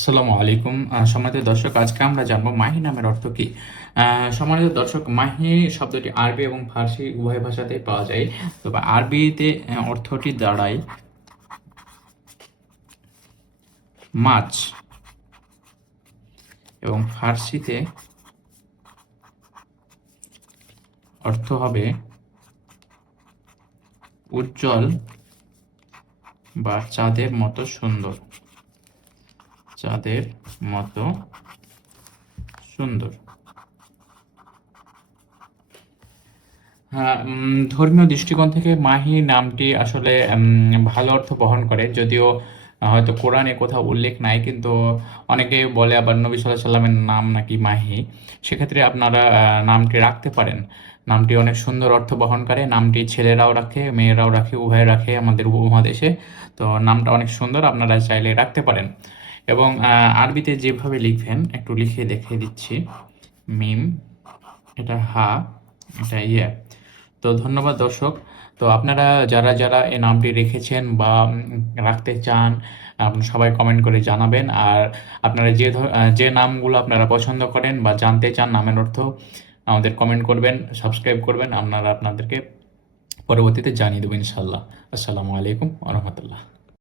আসসালামু আলাইকুম। সম্মানিত দর্শক, আজকে আমরা জানব মাহি নামের অর্থ কি। সম্মানিত দর্শক, মাহি শব্দটি আরবি এবং ফার্সি উভয় ভাষাতেই পাওয়া যায়। তবে আরবিতে অর্থটি দাঁড়ায় মাছ এবং ফার্সিতে অর্থ হবে উজ্জ্বল বা চাঁদের মতো সুন্দর। চাঁদের মতো সুন্দর। হ্যাঁ ধর্মীয় দৃষ্টিকোণ থেকে মাহি নামটি আসলে ভালো অর্থ বহন করে। যদিও, হয়তো কোরআনে কোথাও উল্লেখ নাই, কিন্তু অনেকে বলে আবার নবী সাল্লাহ সাল্লামের নাম নাকি মাহি। সেক্ষেত্রে আপনারা নামটি রাখতে পারেন। নামটি অনেক সুন্দর অর্থ বহন করে। নামটি ছেলেরাও রাখে, মেয়েরাও রাখে, উভয় রাখে আমাদের উপমহাদেশে। তো নামটা অনেক সুন্দর, আপনারা চাইলে রাখতে পারেন। এবং আরবিতে যেভাবে লিখবেন, একটু লিখে দেখিয়ে দিচ্ছি। মিম, এটা হা, এটা ইয়ে। তো ধন্যবাদ দর্শক। তো আপনারা যারা যারা এই নামটি রেখেছেন বা রাখতে চান সবাই কমেন্ট করে জানাবেন। আর আপনারা যে যে নামগুলো আপনারা পছন্দ করেন বা জানতে চান নামের অর্থ, আমাদের কমেন্ট করবেন সাবস্ক্রাইব করবেন। আপনারা আপনাদেরকে পরবর্তীতে জানিয়ে দেবো ইনশাল্লাহ আসসালামু আলাইকুম রহমতুল্লাহ।